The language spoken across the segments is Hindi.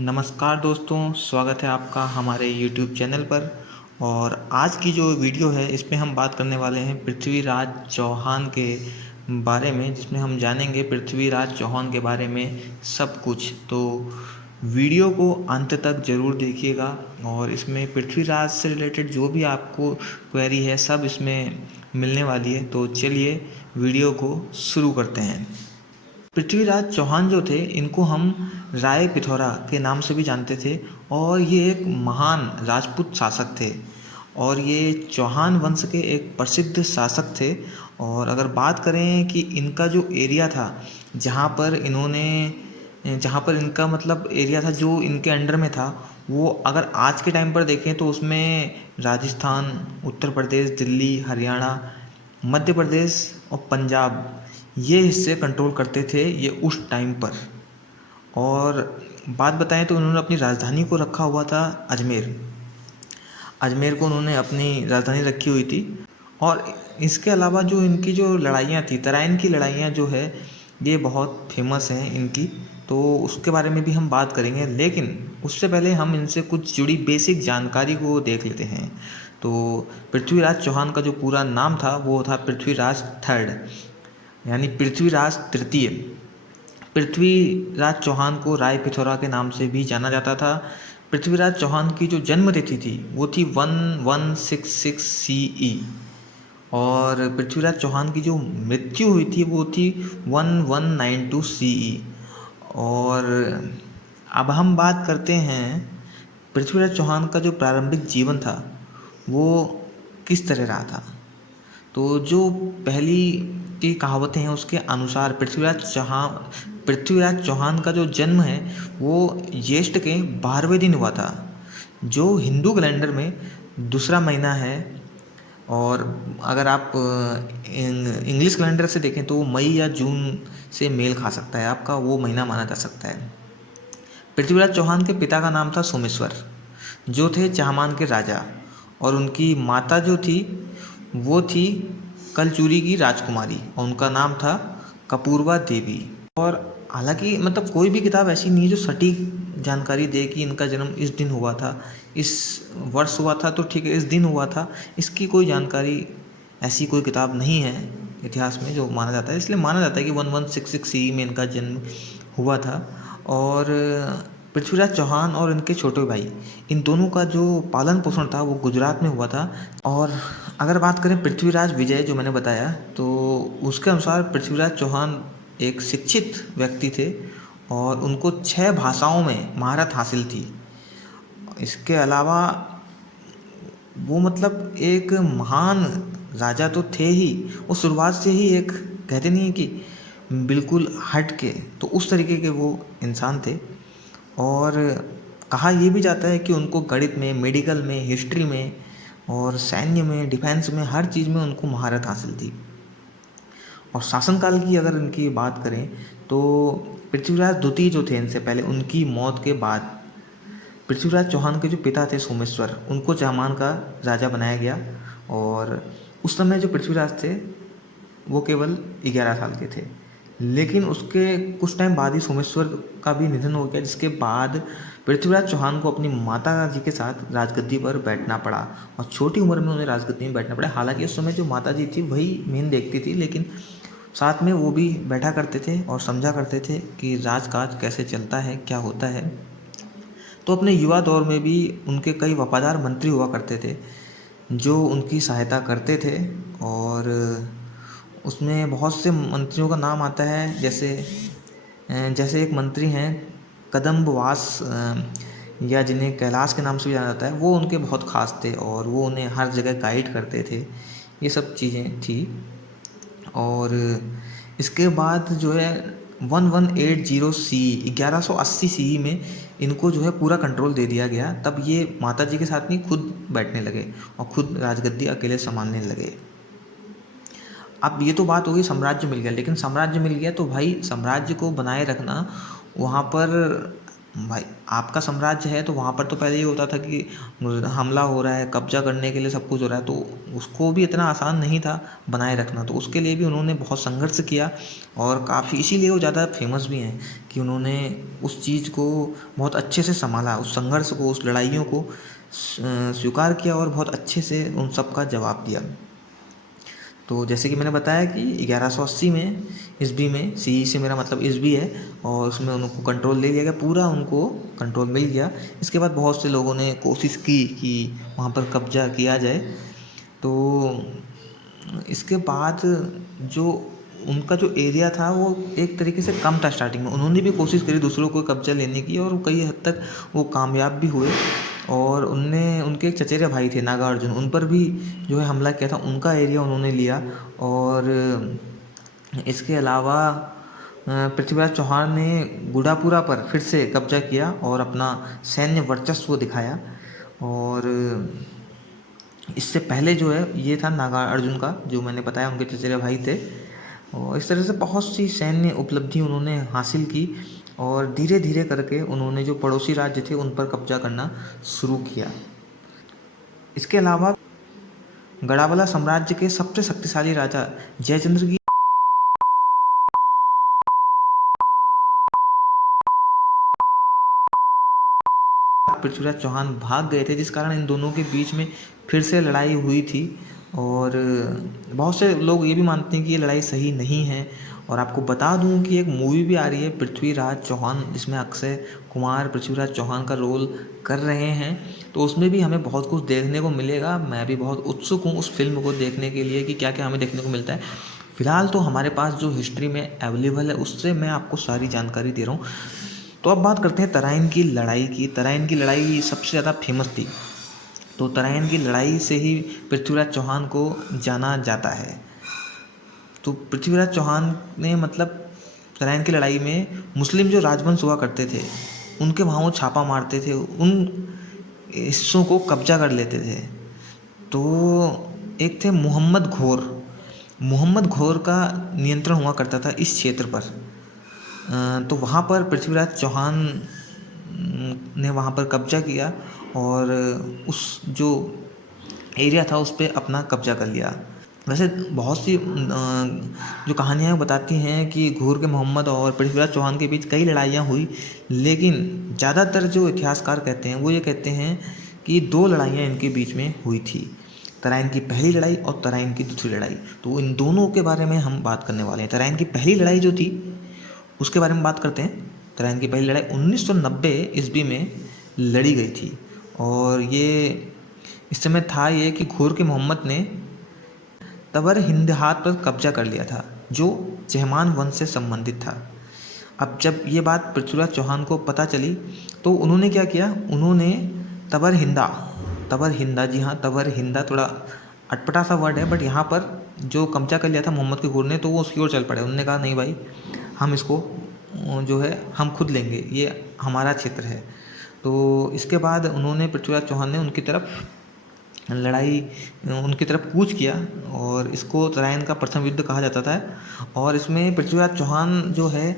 नमस्कार दोस्तों, स्वागत है आपका हमारे YouTube चैनल पर। और आज की जो वीडियो है इसमें हम बात करने वाले हैं पृथ्वीराज चौहान के बारे में, जिसमें हम जानेंगे पृथ्वीराज चौहान के बारे में सब कुछ। तो वीडियो को अंत तक ज़रूर देखिएगा और इसमें पृथ्वीराज से रिलेटेड जो भी आपको क्वेरी है सब इसमें मिलने वाली है। तो चलिए वीडियो को शुरू करते हैं। पृथ्वीराज चौहान जो थे इनको हम राय पिथौरा के नाम से भी जानते थे और ये एक महान राजपूत शासक थे और ये चौहान वंश के एक प्रसिद्ध शासक थे। और अगर बात करें कि इनका जो एरिया था, जहाँ पर इनका मतलब एरिया था जो इनके अंडर में था, वो अगर आज के टाइम पर देखें तो उसमें राजस्थान, उत्तर प्रदेश, दिल्ली, हरियाणा, मध्य प्रदेश और पंजाब ये हिस्से कंट्रोल करते थे ये उस टाइम पर। और बात बताएं तो उन्होंने अपनी राजधानी को रखा हुआ था अजमेर को उन्होंने अपनी राजधानी रखी हुई थी। और इसके अलावा जो इनकी जो लड़ाइयाँ थी, तराइन की लड़ाइयाँ जो है ये बहुत फेमस हैं इनकी, तो उसके बारे में भी हम बात करेंगे। लेकिन उससे पहले हम इनसे कुछ जुड़ी बेसिक जानकारी को देख लेते हैं। तो पृथ्वीराज चौहान का जो पूरा नाम था वो था पृथ्वीराज थर्ड, यानी पृथ्वीराज तृतीय। पृथ्वीराज चौहान को राय पिथौरा के नाम से भी जाना जाता था। पृथ्वीराज चौहान की जो जन्म तिथि थी वो थी 1166 CE और पृथ्वीराज चौहान की जो मृत्यु हुई थी वो थी 1192 CE। और अब हम बात करते हैं पृथ्वीराज चौहान का जो प्रारंभिक जीवन था वो किस तरह रहा था। तो जो पहली की कहावतें हैं उसके अनुसार पृथ्वीराज चौहान का जो जन्म है वो ज्येष्ठ के 12वें दिन हुआ था, जो हिंदू कैलेंडर में दूसरा महीना है। और अगर आप इंग्लिश कैलेंडर से देखें तो मई या जून से मेल खा सकता है, आपका वो महीना माना जा सकता है। पृथ्वीराज चौहान के पिता का नाम था सोमेश्वर, जो थे चाहमान के राजा, और उनकी माता जो थी वो थी कलचुरी की राजकुमारी और उनका नाम था कपूरवा देवी। और हालांकि मतलब कोई भी किताब ऐसी नहीं है जो सटीक जानकारी दे कि इनका जन्म इस दिन हुआ था, इस वर्ष हुआ था, तो ठीक है इस दिन हुआ था, इसकी कोई जानकारी ऐसी कोई किताब नहीं है इतिहास में जो माना जाता है। इसलिए माना जाता है कि 1166 CE में इनका जन्म हुआ था। और पृथ्वीराज चौहान और इनके छोटे भाई, इन दोनों का जो पालन पोषण था वो गुजरात में हुआ था। और अगर बात करें पृथ्वीराज विजय जो मैंने बताया, तो उसके अनुसार पृथ्वीराज चौहान एक शिक्षित व्यक्ति थे और उनको 6 भाषाओं में महारत हासिल थी। इसके अलावा वो मतलब एक महान राजा तो थे ही, वो शुरुआत से ही एक कहते नहीं है कि बिल्कुल हट के, तो उस तरीके के वो इंसान थे। और कहा यह भी जाता है कि उनको गणित में, मेडिकल में, हिस्ट्री में और सैन्य में, डिफेंस में, हर चीज़ में उनको महारत हासिल थी। और शासनकाल की अगर इनकी बात करें तो पृथ्वीराज द्वितीय जो थे इनसे पहले, उनकी मौत के बाद पृथ्वीराज चौहान के जो पिता थे सोमेश्वर, उनको चाहमान का राजा बनाया गया। और उस समय जो पृथ्वीराज थे वो केवल 11 साल के थे, लेकिन उसके कुछ टाइम बाद ही सोमेश्वर का भी निधन हो गया, जिसके बाद पृथ्वीराज चौहान को अपनी माता जी के साथ राजगद्दी पर बैठना पड़ा और छोटी उम्र में उन्हें राजगद्दी में बैठना पड़ा। हालांकि उस समय जो माता जी थी वही मेन देखती थी, लेकिन साथ में वो भी बैठा करते थे और समझा करते थे कि राजकाज कैसे चलता है, क्या होता है। तो अपने युवा दौर में भी उनके कई वफादार मंत्री हुआ करते थे जो उनकी सहायता करते थे। और उसमें बहुत से मंत्रियों का नाम आता है, जैसे एक मंत्री हैं कदम्बवास, या जिन्हें कैलाश के नाम से भी जाना जाता है, वो उनके बहुत ख़ास थे और वो उन्हें हर जगह गाइड करते थे। ये सब चीज़ें थी। और इसके बाद जो है 1180 CE में इनको जो है पूरा कंट्रोल दे दिया गया। तब ये माता जी के साथ नहीं खुद बैठने लगे और खुद राजगद्दी अकेले संभालने लगे। अब ये तो बात होगी साम्राज्य मिल गया, लेकिन साम्राज्य मिल गया तो भाई साम्राज्य को बनाए रखना, वहाँ पर भाई आपका साम्राज्य है तो वहाँ पर तो पहले ये होता था कि हमला हो रहा है, कब्जा करने के लिए सब कुछ हो रहा है, तो उसको भी इतना आसान नहीं था बनाए रखना। तो उसके लिए भी उन्होंने बहुत संघर्ष किया और काफ़ी, इसीलिए वो ज़्यादा फेमस भी हैं कि उन्होंने उस चीज़ को बहुत अच्छे से संभाला, उस संघर्ष को, उस लड़ाइयों को स्वीकार किया और बहुत अच्छे से उन सब का जवाब दिया। तो जैसे कि मैंने बताया कि 1180 में ईस्वी में, सी से मेरा मतलब ईस्वी है, और उसमें उनको कंट्रोल ले लिया गया, पूरा उनको कंट्रोल मिल गया। इसके बाद बहुत से लोगों ने कोशिश की कि वहाँ पर कब्जा किया जाए। तो इसके बाद जो उनका जो एरिया था वो एक तरीके से कम था स्टार्टिंग में। उन्होंने भी कोशिश करी दूसरों को कब्जा लेने की और कई हद तक वो कामयाब भी हुए। और उनने, उनके एक चचेरे भाई थे नागार्जुन, उन पर भी जो है हमला किया था, उनका एरिया उन्होंने लिया। और इसके अलावा पृथ्वीराज चौहान ने गुडापुरा पर फिर से कब्जा किया और अपना सैन्य वर्चस्व दिखाया। और इससे पहले जो है ये था नागार्जुन का, जो मैंने बताया उनके चचेरे भाई थे। और इस तरह से बहुत सी सैन्य उपलब्धि उन्होंने हासिल की और धीरे धीरे करके उन्होंने जो पड़ोसी राज्य थे उन पर कब्जा करना शुरू किया। इसके अलावा गढ़वाला साम्राज्य के सबसे शक्तिशाली राजा जयचंद्र की पृथ्वीराज चौहान भाग गए थे, जिस कारण इन दोनों के बीच में फिर से लड़ाई हुई थी। और बहुत से लोग ये भी मानते हैं कि ये लड़ाई सही नहीं है। और आपको बता दूं कि एक मूवी भी आ रही है पृथ्वीराज चौहान, जिसमें अक्षय कुमार पृथ्वीराज चौहान का रोल कर रहे हैं। तो उसमें भी हमें बहुत कुछ देखने को मिलेगा। मैं भी बहुत उत्सुक हूँ उस फिल्म को देखने के लिए कि क्या क्या हमें देखने को मिलता है। फिलहाल तो हमारे पास जो हिस्ट्री में अवेलेबल है उससे मैं आपको सारी जानकारी दे रहा हूँ। तो अब बात करते हैं तराइन की लड़ाई की। तराइन की लड़ाई सबसे ज़्यादा फेमस थी। तो तराइन की लड़ाई से ही पृथ्वीराज चौहान को जाना जाता है। तो पृथ्वीराज चौहान ने मतलब तराइन की लड़ाई में मुस्लिम जो राजवंश हुआ करते थे उनके वहाँ वो छापा मारते थे, उन हिस्सों को कब्जा कर लेते थे। तो एक थे मोहम्मद घोर। मोहम्मद घोर का नियंत्रण हुआ करता था इस क्षेत्र पर। तो वहाँ पर पृथ्वीराज चौहान ने वहाँ पर कब्जा किया और उस जो एरिया था उस पर अपना कब्जा कर लिया। वैसे बहुत सी जो कहानियाँ बताती हैं कि घूर के मोहम्मद और पृथ्वीराज चौहान के बीच कई लड़ाइयाँ हुई, लेकिन ज़्यादातर जो इतिहासकार कहते हैं वो ये कहते हैं कि 2 लड़ाइयाँ इनके बीच में हुई थी, तराइन की पहली लड़ाई और तराइन की दूसरी लड़ाई। तो इन दोनों के बारे में हम बात करने वाले हैं। तराइन की पहली लड़ाई जो थी उसके बारे में बात करते हैं। तराइन की पहली लड़ाई 1990 ईस्वी में लड़ी गई थी। और ये इस समय था ये कि घोर के मोहम्मद ने तबर हिंदहात पर कब्जा कर लिया था, जो चहमान वंश से संबंधित था। अब जब ये बात पृथ्वीराज चौहान को पता चली तो उन्होंने क्या किया, उन्होंने तबर हिंदा, जी हाँ तबर हिंदा, थोड़ा अटपटा सा वर्ड है बट यहाँ पर जो कब्जा कर लिया था मोहम्मद के घोर ने, तो वो उसकी ओर चल पड़े। उन्होंने कहा नहीं भाई, हम इसको जो है हम खुद लेंगे, ये हमारा क्षेत्र है। तो इसके बाद उन्होंने, पृथ्वीराज चौहान ने उनकी तरफ कूच किया और इसको तराइन का प्रथम युद्ध कहा जाता था। और इसमें पृथ्वीराज चौहान जो है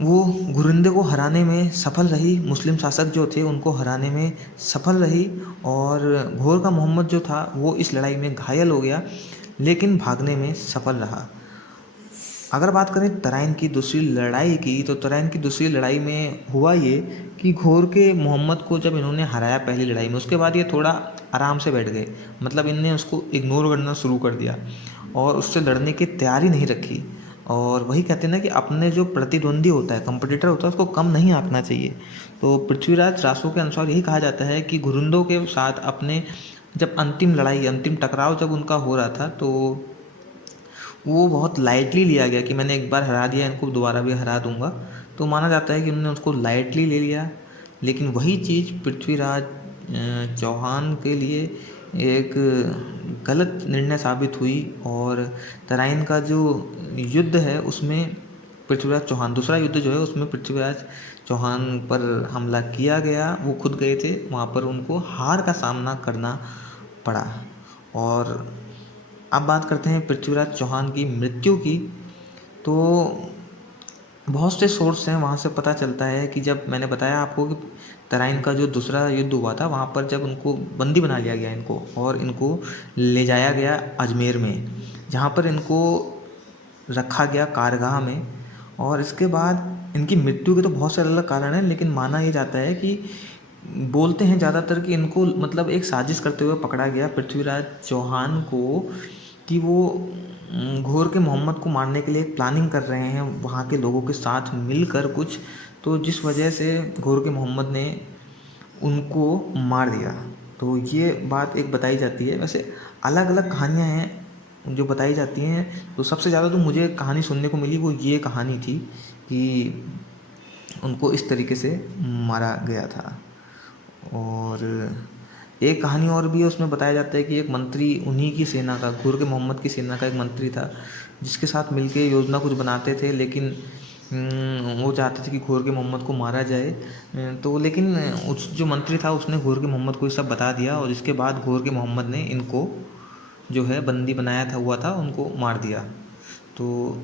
वो घुरिंदे को हराने में सफल रही, मुस्लिम शासक जो थे उनको हराने में सफल रही। और घोर का मोहम्मद जो था वो इस लड़ाई में घायल हो गया, लेकिन भागने में सफल रहा। अगर बात करें तराइन की दूसरी लड़ाई की, तो तराइन की दूसरी लड़ाई में हुआ ये कि घोर के मोहम्मद को जब इन्होंने हराया पहली लड़ाई में, उसके बाद ये थोड़ा आराम से बैठ गए। मतलब इनने उसको इग्नोर करना शुरू कर दिया और उससे लड़ने की तैयारी नहीं रखी। और वही कहते हैं ना कि अपने जो प्रतिद्वंदी होता है, कंपटीटर होता है, उसको कम नहीं आंकना चाहिए। तो पृथ्वीराज रासो के अनुसार यही कहा जाता है कि घुरिंदों के साथ अपने जब अंतिम लड़ाई, अंतिम टकराव जब उनका हो रहा था, तो वो बहुत लाइटली लिया गया कि मैंने एक बार हरा दिया, इनको दोबारा भी हरा दूंगा। तो माना जाता है कि उन्होंने उसको लाइटली ले लिया। लेकिन वही चीज़ पृथ्वीराज चौहान के लिए एक गलत निर्णय साबित हुई। और तराइन का जो युद्ध है उसमें पृथ्वीराज चौहान, दूसरा युद्ध जो है उसमें पृथ्वीराज चौहान पर हमला किया गया। वो खुद गए थे वहाँ पर, उनको हार का सामना करना पड़ा। और अब बात करते हैं पृथ्वीराज चौहान की मृत्यु की। तो बहुत से सोर्स हैं, वहाँ से पता चलता है कि जब मैंने बताया आपको कि तराइन का जो दूसरा युद्ध हुआ था, वहाँ पर जब उनको बंदी बना लिया गया इनको, और इनको ले जाया गया अजमेर में, जहाँ पर इनको रखा गया कारगाह में। और इसके बाद इनकी मृत्यु के तो बहुत से अलग अलग कारण हैं, लेकिन माना ये जाता है कि बोलते हैं ज़्यादातर कि इनको मतलब एक साजिश करते हुए पकड़ा गया पृथ्वीराज चौहान को, कि वो घोर के मोहम्मद को मारने के लिए प्लानिंग कर रहे हैं वहाँ के लोगों के साथ मिलकर कुछ, तो जिस वजह से घोर के मोहम्मद ने उनको मार दिया। तो ये बात एक बताई जाती है। वैसे अलग अलग कहानियाँ हैं जो बताई जाती हैं, तो सबसे ज़्यादा तो मुझे कहानी सुनने को मिली वो ये कहानी थी कि उनको इस तरीके से मारा गया था। और एक कहानी और भी है, उसमें बताया जाता है कि एक मंत्री उन्हीं की सेना का, घुर के मोहम्मद की सेना का एक मंत्री था, जिसके साथ मिलके योजना कुछ बनाते थे, लेकिन वो चाहते थे कि घोर के मोहम्मद को मारा जाए। तो लेकिन उस जो मंत्री था उसने घोर के मोहम्मद को ये सब बता दिया, और इसके बाद घोर के मोहम्मद ने इनको जो है बंदी बनाया था हुआ था, उनको मार दिया। तो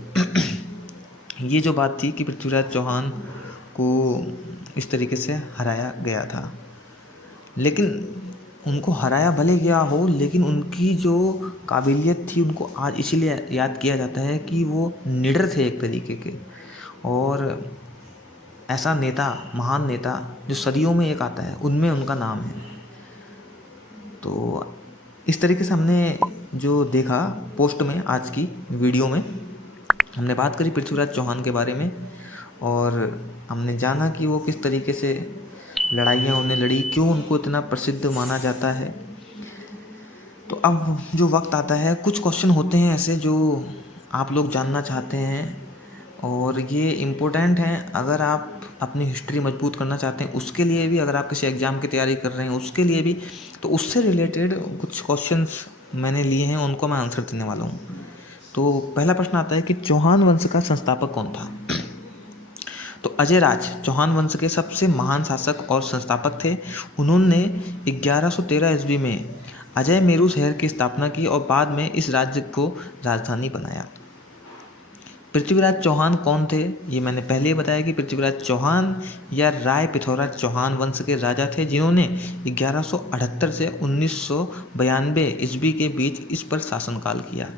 ये जो बात थी कि पृथ्वीराज चौहान को इस तरीके से हराया गया था। लेकिन उनको हराया भले गया हो, लेकिन उनकी जो काबिलियत थी उनको आज इसीलिए याद किया जाता है कि वो निडर थे एक तरीके के, और ऐसा नेता, महान नेता जो सदियों में एक आता है, उनमें उनका नाम है। तो इस तरीके से हमने जो देखा पोस्ट में, आज की वीडियो में हमने बात करी पृथ्वीराज चौहान के बारे में, और हमने जाना कि वो किस तरीके से लड़ाइयाँ उन्हें लड़ी, क्यों उनको इतना प्रसिद्ध माना जाता है। तो अब जो वक्त आता है, कुछ क्वेश्चन होते हैं ऐसे जो आप लोग जानना चाहते हैं, और ये इम्पोर्टेंट हैं अगर आप अपनी हिस्ट्री मजबूत करना चाहते हैं, उसके लिए भी, अगर आप किसी एग्ज़ाम की तैयारी कर रहे हैं उसके लिए भी। तो उससे रिलेटेड कुछ क्वेश्चंस मैंने लिए हैं, उनको मैं आंसर देने वाला हूँ। तो पहला प्रश्न आता है कि चौहान वंश का संस्थापक कौन था। तो अजयराज चौहान वंश के सबसे महान शासक और संस्थापक थे। उन्होंने 1113 ईस्वी में अजय मेरू शहर की स्थापना की और बाद में इस राज्य को राजधानी बनाया। पृथ्वीराज चौहान कौन थे, ये मैंने पहले ही बताया कि पृथ्वीराज चौहान या राय पिथौराज चौहान वंश के राजा थे, जिन्होंने 1178 से 1992 ईस्वी के बीच इस पर शासनकाल किया।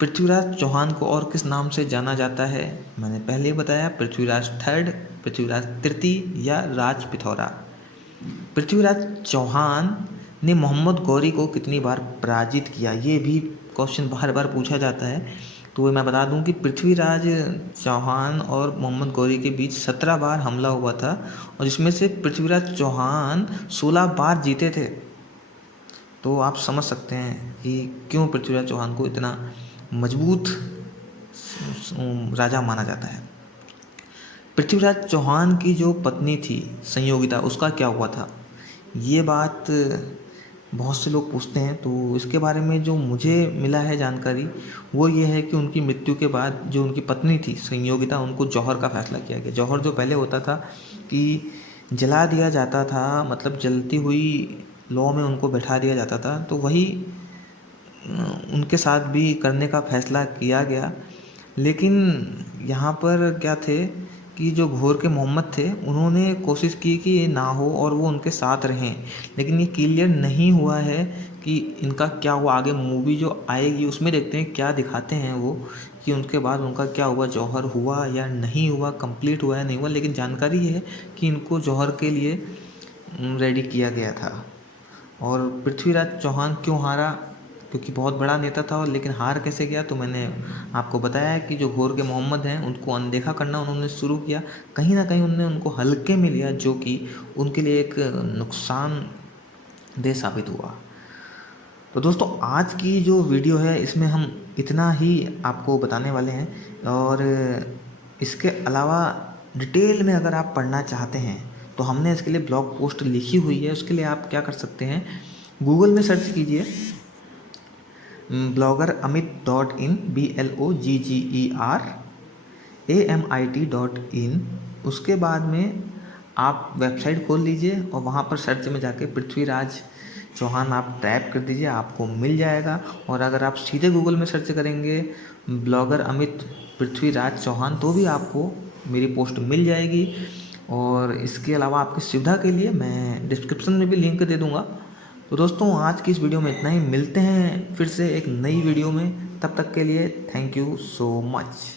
पृथ्वीराज चौहान को और किस नाम से जाना जाता है, मैंने पहले ही बताया, पृथ्वीराज थर्ड, पृथ्वीराज तृतीय या राज पिथौरा। पृथ्वीराज चौहान ने मोहम्मद गौरी को कितनी बार पराजित किया, ये भी क्वेश्चन बार बार पूछा जाता है। तो मैं बता दूं कि पृथ्वीराज चौहान और मोहम्मद गौरी के बीच 17 बार हमला हुआ था, और जिसमें से पृथ्वीराज चौहान 16 बार जीते थे। तो आप समझ सकते हैं कि क्यों पृथ्वीराज चौहान को इतना मजबूत राजा माना जाता है। पृथ्वीराज चौहान की जो पत्नी थी संयोगिता, उसका क्या हुआ था, ये बात बहुत से लोग पूछते हैं। तो इसके बारे में जो मुझे मिला है जानकारी, वो ये है कि उनकी मृत्यु के बाद जो उनकी पत्नी थी संयोगिता, उनको जौहर का फैसला किया गया। जौहर जो पहले होता था कि जला दिया जाता था, मतलब जलती हुई लौ में उनको बैठा दिया जाता था, तो वही उनके साथ भी करने का फैसला किया गया। लेकिन यहाँ पर क्या थे कि जो घोर के मोहम्मद थे, उन्होंने कोशिश की कि ये ना हो और वो उनके साथ रहें, लेकिन ये क्लियर नहीं हुआ है कि इनका क्या हुआ। आगे मूवी जो आएगी उसमें देखते हैं क्या दिखाते हैं वो, कि उनके बाद उनका क्या हुआ, जौहर हुआ या नहीं हुआ, कंप्लीट हुआ या नहीं हुआ। लेकिन जानकारी ये है कि इनको जौहर के लिए रेडी किया गया था। और पृथ्वीराज चौहान क्यों हारा, क्योंकि बहुत बड़ा नेता था, और लेकिन हार कैसे गया, तो मैंने आपको बताया कि जो घोर के मोहम्मद हैं उनको अनदेखा करना उन्होंने शुरू किया। कहीं ना कहीं उन्होंने उनको हल्के में लिया, जो कि उनके लिए एक नुकसानदेह साबित हुआ। तो दोस्तों, आज की जो वीडियो है इसमें हम इतना ही आपको बताने वाले हैं, और इसके अलावा डिटेल में अगर आप पढ़ना चाहते हैं तो हमने इसके लिए ब्लॉग पोस्ट लिखी हुई है। उसके लिए आप क्या कर सकते हैं, गूगल में सर्च कीजिए bloggeramit.in bloggeramit.in। उसके बाद में आप वेबसाइट खोल लीजिए और वहाँ पर सर्च में जाके पृथ्वीराज चौहान आप टाइप कर दीजिए, आपको मिल जाएगा। और अगर आप सीधे गूगल में सर्च करेंगे ब्लॉगर अमित पृथ्वीराज चौहान, तो भी आपको मेरी पोस्ट मिल जाएगी। और इसके अलावा आपकी सुविधा के लिए मैं डिस्क्रिप्शन में भी लिंक दे दूँगा। तो दोस्तों आज की इस वीडियो में इतना ही, मिलते हैं फिर से एक नई वीडियो में। तब तक के लिए थैंक यू सो मच।